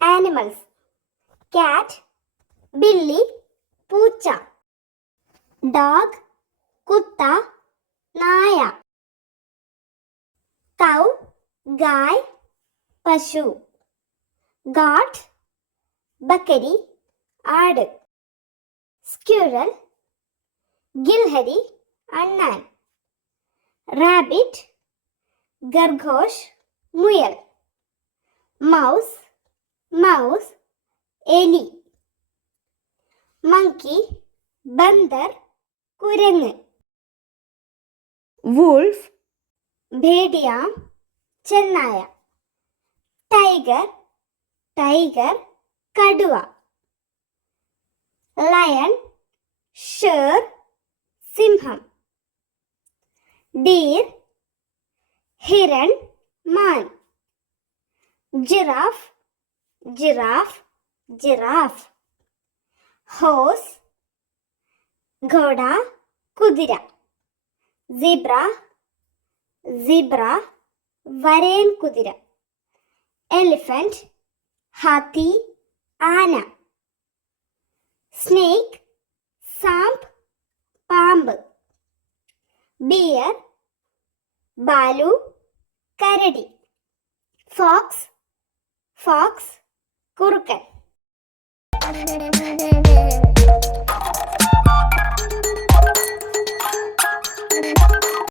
Animals: cat, billy, പൂച്ച. Dog, കുത്ത, നായ. Cow, ഗായ്, പശു. Goat, ബക്കരി, ആട്. Squirrel, ഗിൽഹരി, അണ്ണാൻ. Rabbit, ഖർഗോഷ്, മുയൽ. Mouse, മൗസ്, എലി. Monkey, ബന്ദർ, കുരങ്ങ്. Wolf, ഭേഡിയ, ചെന്നായ. Tiger, ടൈഗർ, കടുവ. Lion, ഷേർ, സിംഹം. Deer, ഹിരൺ, മാൻ. Giraffe, giraffe, giraffe. Horse, ഘോഡ, കുതിര. Zebra, സിബ്ര, വരയൻ കുതിര. Elephant, ഹാത്തി, ആന. Snake, സാംപ്, പാമ്പ്. Bear, ബാലു, കരടി. Fox, ഫോക്സ്, കുറുക്കൻ.